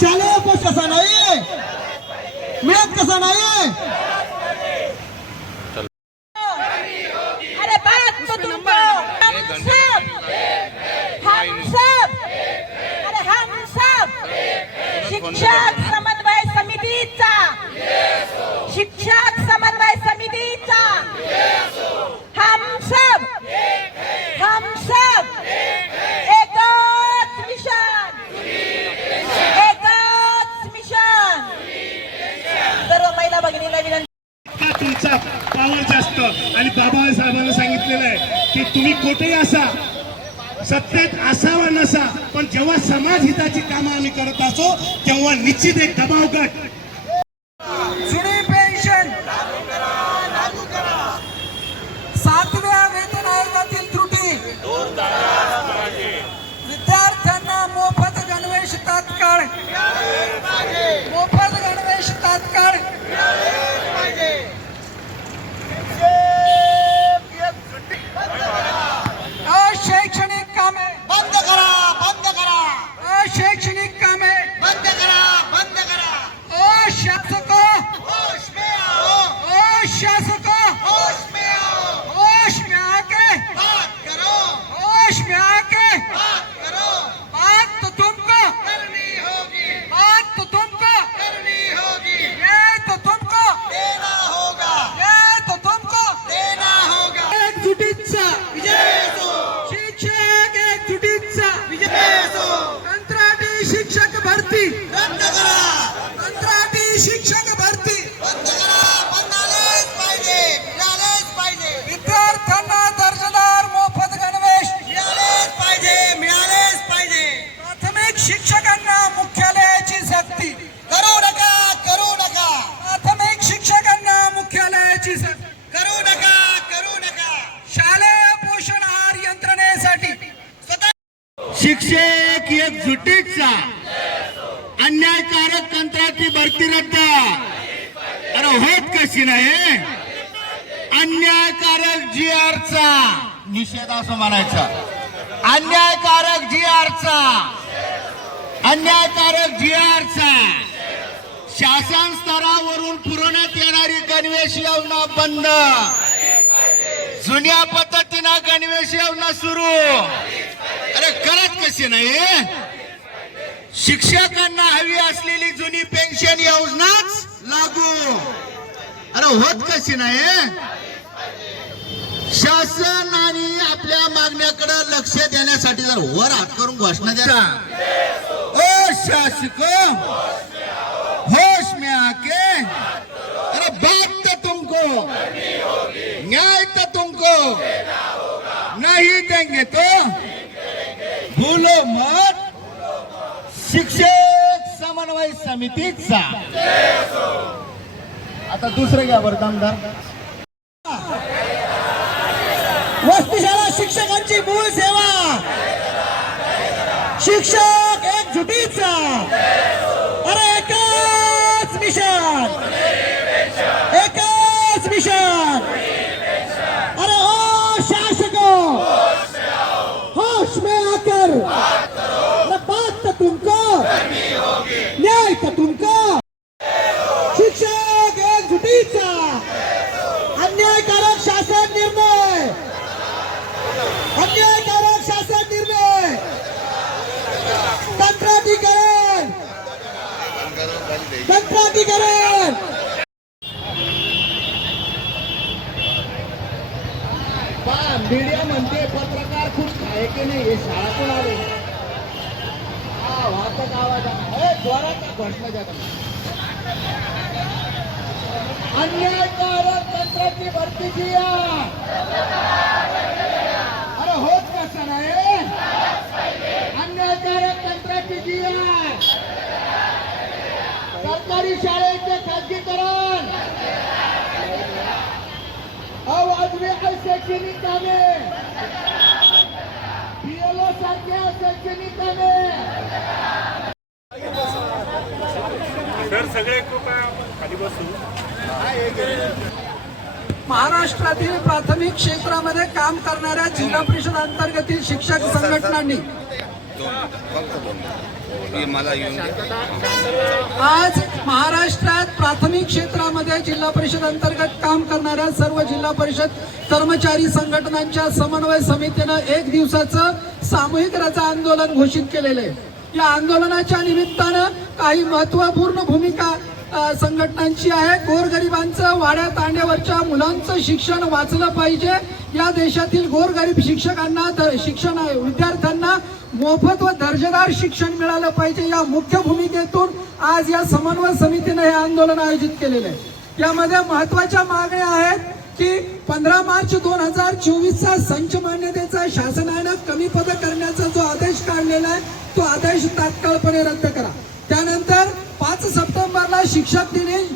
शालेय पोस्ट कसा नाही मिळत कसा नाही अरे बात तो तुमको हम सब हम सब अरे हम सब शिक्षक समन्वय समितीचा शिक्षक समन्वय समितीचा हम सब हम सब एकच मिशन एकच मिशन सर्व महिला भगिनीला विनंती हा तुमचा पावर जास्त पवार साहेबांना सांगितलेलं आहे की तुम्ही कुठेही असा सत्तेत असावा नसा पण जेव्हा समाज हिताची कामं आम्ही करत असो तेव्हा निश्चित एक दबाव गट. जुनी पेन्शन. सातव्या वेतन आयोगातील त्रुटी. विद्यार्थ्यांना मोफत गणवेश तात्काळ. एकजुटीचा अन्यायकारक कंत्राटी भरती रद्द. अरे होत कशी नाही अन्यायकारक जी आरचा निषेध असं म्हणायचं. अन्यायकारक जी आरचा अन्यायकारक जी आरचा शासन स्तरावरून पुरवण्यात येणारी गणवेश योजना बंद. जुन्या पद्धतीनं गणवेश योजना सुरू. अरे करत कशी नाही शिक्षकांना हवी असलेली जुनी पेन्शन योजनाच लागू. अरे होत कशी नाही शासन आणि आपल्या मागण्याकडे लक्ष देण्यासाठी जर वर हात करून घोषणा द्या. ओ शासक होश में आके. अरे बात तो तुमको न्याय तो तुमको नहीं देंगे तो. भूलो मत. शिक्षक समन्वय समितीचा. आता दुसरं घ्या बरं आमदार वस्तीशाळा शिक्षकांची मूळ सेवा. शिक्षक एकजुटीचा अरे एकच मिशन एकच मिशन अरे ओ शासक होश में आकर अरे बात तो तुमको न्याय तो तुमको शिक्षक एकजुटीचा अन्यायकारक शासन निर्णय अन्यायकारक शासन निर्णय कंत्राटीकरण कंत्राटीकरण मीडिया म्हणते पत्रकार खूप नाही हे शाळातून आले हा वाहतक आवाज आहे. ए, घोषणा द्या अन्यायकारक तंत्राची भरतीची या अरे होत कसं नाही अन्यायकारक तंत्राची जी सरकारी शाळेचे खाजगीकरण अवाजवी शैक्षणिक कामे पीएलओ सारख्या शैक्षणिक कामे सर सगळे खाली बसू. महाराष्ट्रातील प्राथमिक क्षेत्रामध्ये काम करणाऱ्या जिल्हा परिषद अंतर्गतील शिक्षक संघटनांनी आज महाराष्ट्रात प्राथमिक क्षेत्रामध्ये जिल्हा परिषद अंतर्गत काम करणाऱ्या सर्व जिल्हा परिषद कर्मचारी संघटनांच्या समन्वय समितीनं एक दिवसाचं सामूहिक रजा आंदोलन घोषित केलेलं आहे. या आंदोलनाच्या निमित्तानं काही महत्त्वपूर्ण भूमिका संघटनांची आहे. गोरगरिबांचं वाड्या तांड्यावरच्या मुलांचं शिक्षण वाचलं पाहिजे. या देशातील गोरगरीब शिक्षकांना द- शिक्षण विद्यार्थ्यांना मोफत व दर्जेदार शिक्षण मिळालं पाहिजे. या मुख्य भूमिकेतून आज या समन्वय समितीनं हे आंदोलन आयोजित केलेलं आहे. यामध्ये महत्त्वाच्या मागण्या आहेत. की पंधरा मार्च दोन हजार चोवीसचा संच मान्यतेचा शासनानं कमी पद करण्याचा जो आदेश काढलेला आहे तो आदेश तात्काळपणे रद्द करा. त्यानंतर पाच सप्टेंबरला शिक्षक दिनी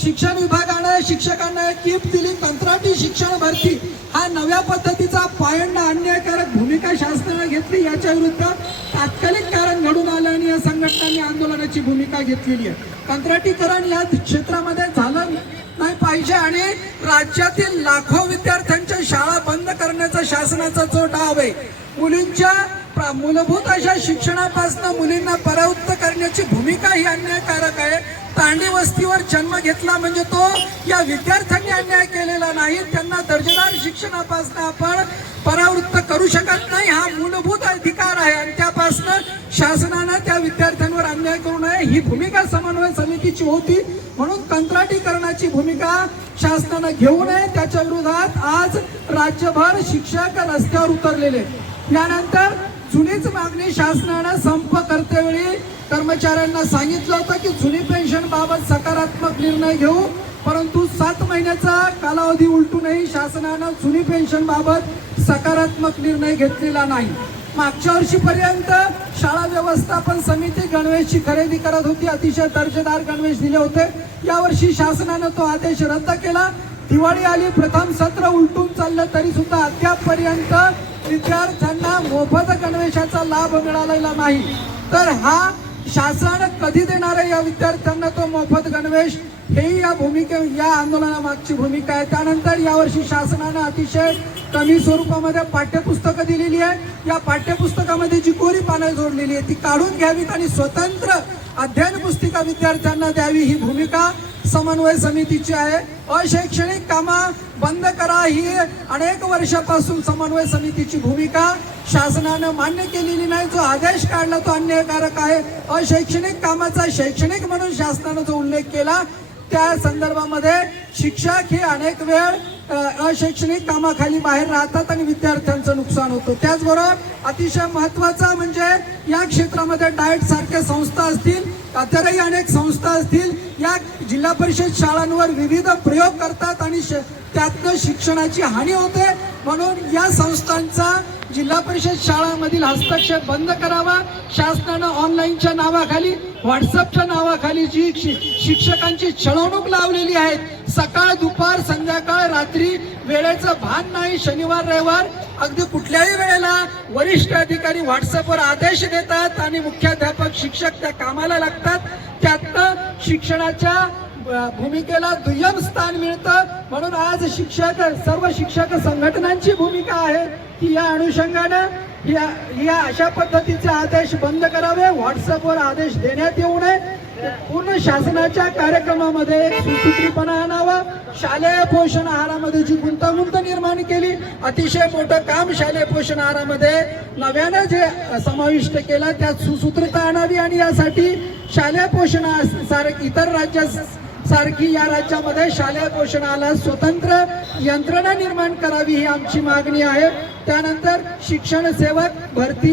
शिक्षण विभागानं शिक्षकांना एक कीप दिली. कंत्राटी शिक्षण भरती. हा नव्या पद्धतीचा पायंडा अन्यायकारक भूमिका शासनानं घेतली. याच्या विरुद्ध तात्कालिक कारण घडून आलं आणि या संघटनांनी आंदोलनाची भूमिका घेतलेली आहे. कंत्राटीकरण या क्षेत्रामध्ये झालं. नाही पाहिजे आणि राज्यातील लाखो विद्यार्थ्यांच्या शाळा बंद करण्याचा शासनाचा जो डाव आहे मुलींच्या मूलभूत अशा शिक्षणापासून मुलींना परावृत्त करण्याची भूमिका ही अन्यायकारक आहे. तांडी वस्तीवर जन्म घेतला म्हणजे तो या विद्यार्थ्यांनी अन्याय केलेला नाही. त्यांना दर्जेदार शिक्षणापासून आपण परावृत्त करू शकत नाही. हा मूलभूत अधिकार आहे आणि त्यापासून शासनानं त्या विद्यार्थी ही भूमिका समन्वय समितीची होती. म्हणून कंत्राटीकरणाची भूमिका शासनानं घेऊ नये. त्याच्या विरोधात आज राज्यभर शिक्षक रस्त्यावर उतरलेले यानंतर जुनीच मागणी शासनानं संप करतेवेळी कर्मचाऱ्यांना सांगितलं होतं की जुनी पेन्शन बाबत सकारात्मक निर्णय घेऊ. परंतु सात महिन्याचा कालावधी उलटूनही शासनानं जुनी पेन्शन बाबत सकारात्मक निर्णय घेतलेला नाही. मागच्या वर्षीपर्यंत शाळा व्यवस्थापन समिती गणवेशची खरेदी करत होती. अतिशय दर्जेदार गणवेश दिले होते. यावर्षी शासनानं तो आदेश रद्द केला. दिवाळी आली प्रथम सत्र उलटून चाललं तरी सुद्धा अद्यापपर्यंत विद्यार्थ्यांना मोफत गणवेशाचा लाभ मिळालेला नाही. तर हा शासन कधी देणार आहे या विद्यार्थ्यांना तो मोफत गणवेश? हे या भूमिके या आंदोलनामागची भूमिका आहे. त्यानंतर यावर्षी शासनानं अतिशय कमी स्वरूपामध्ये पाठ्यपुस्तकं दिलेली आहे या पाठ्यपुस्तकामध्ये जी कोरी पानं जोडलेली आहे ती काढून घ्यावीत आणि स्वतंत्र अध्ययन पुस्तिका विद्यार्थ्यांना द्यावी ही भूमिका समन्वय समितीची आहे. अशैक्षणिक कामा बंद करा ही अनेक वर्षापासून समन्वय समितीची भूमिका. शासनानं मान्य केलेली नाही जो आदेश काढला तो अन्यायकारक आहे. अशैक्षणिक कामाचा शैक्षणिक म्हणून शासनानं जो उल्लेख केला त्या संदर्भामध्ये शिक्षक हे अनेक वेळ अशैक्षणिक कामाखाली बाहेर राहतात आणि विद्यार्थ्यांचं नुकसान होतं. त्याचबरोबर अतिशय महत्त्वाचा म्हणजे या क्षेत्रामध्ये डाएट सारख्या संस्था असतील इतरही अनेक संस्था असतील या जिल्हा परिषद शाळांवर विविध प्रयोग करतात आणि श- त्यातनं शिक्षणाची हानी होते. म्हणून या संस्थांचा जिल्हा परिषद शाळांमधील हस्तक्षेप बंद करावा. शासनानं ऑनलाईनच्या नावाखाली व्हॉट्सअपच्या नावाखाली जी शि- शिक्षकांची छळवणूक लावलेली आहे सकाळ दुपार संध्याकाळ रात्री वेळेचं भान नाही शनिवार रविवार अगदी कुठल्याही वेळेला वरिष्ठ अधिकारी व्हॉट्सअपवर आदेश देतात आणि मुख्याध्यापक शिक्षक त्या कामाला लागतात. त्यातनं शिक्षणाच्या भूमिकेला दुय्यम स्थान मिळतं. म्हणून आज शिक्षक सर्व शिक्षक संघटनांची भूमिका आहे. की या अनुषंगानं या या अशा पद्धतीचे आदेश बंद करावे. व्हॉट्सअपवर आदेश देण्यात येऊ नये. पूर्ण शासनाच्या कार्यक्रमामध्ये सुसूत्रीपणा आणावा. शालेय पोषण आहारामध्ये जी गुंतागुंत निर्माण केली अतिशय मोठं काम शालेय पोषण आहारामध्ये नव्यानं जे समाविष्ट केलं त्यात सुसूत्रता आणावी. आणि यासाठी शालेय पोषण आहार सारख इतर राज्या सारखी या राज्यामध्ये शालेय पोषणाला स्वतंत्र यंत्रणा निर्माण करावी ही आमची मागणी आहे. त्यानंतर शिक्षण सेवक भरती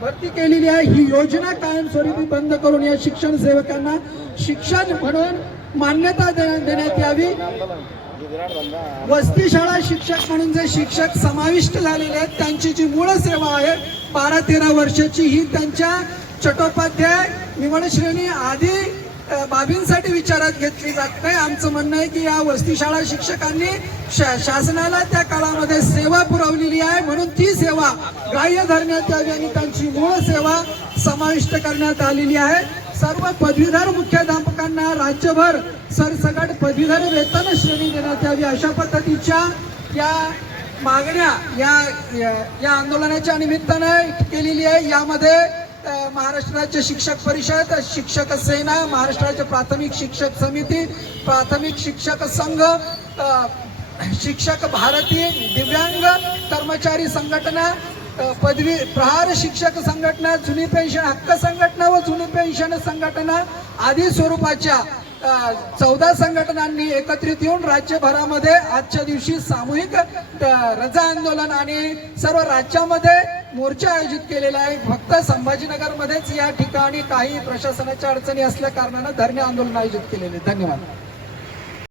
भरती केलेली आहे. ही योजना कायमस्वरूपी बंद करून या शिक्षण सेवकांना शिक्षण म्हणून मान्यता दे- देण्यात यावी. वस्ती शाळा शिक्षक म्हणून जे शिक्षक समाविष्ट झालेले आहेत त्यांची जी मूळ सेवा आहे बारा तेरा वर्षाची ही त्यांच्या चटोपाध्याय निवड श्रेणी आधी बाबींसाठी विचारात घेतली जात नाही. आमचं म्हणणं आहे की या वस्तीशाळा शिक्षकांनी शा- शासनाला त्या काळामध्ये सेवा पुरवलेली आहे. म्हणून ती सेवा ग्राह्य धरण्यात यावी आणि त्यांची मूळ सेवा समाविष्ट करण्यात आलेली आहे. सर्व पदवीधर मुख्याध्यापकांना राज्यभर सरसकट पदवीधर वेतन श्रेणी देण्यात यावी अशा पद्धतीच्या या मागण्या या या- आंदोलनाच्या निमित्तानं केलेली आहे. यामध्ये महाराष्ट्र राज्य शिक्षक परिषद शिक्षक सेना महाराष्ट्र राज्य प्राथमिक शिक्षक समिती प्राथमिक शिक्षक संघ शिक्षक भारती दिव्यांग कर्मचारी संघटना पदवी प्रहार शिक्षक संघटना जुनी पेन्शन हक्क संघटना व जुनी पेन्शन संघटना आदी स्वरूपाच्या चौदा संघटनांनी एकत्रित येऊन राज्यभरामध्ये आजच्या दिवशी सामूहिक रजा आंदोलन आणि सर्व राज्यामध्ये मोर्चा आयोजित केलेला आहे. फक्त संभाजीनगरमध्येच या ठिकाणी काही प्रशासनाच्या अडचणी असल्या कारणानं धरणे आंदोलन आयोजित केलेले धन्यवाद.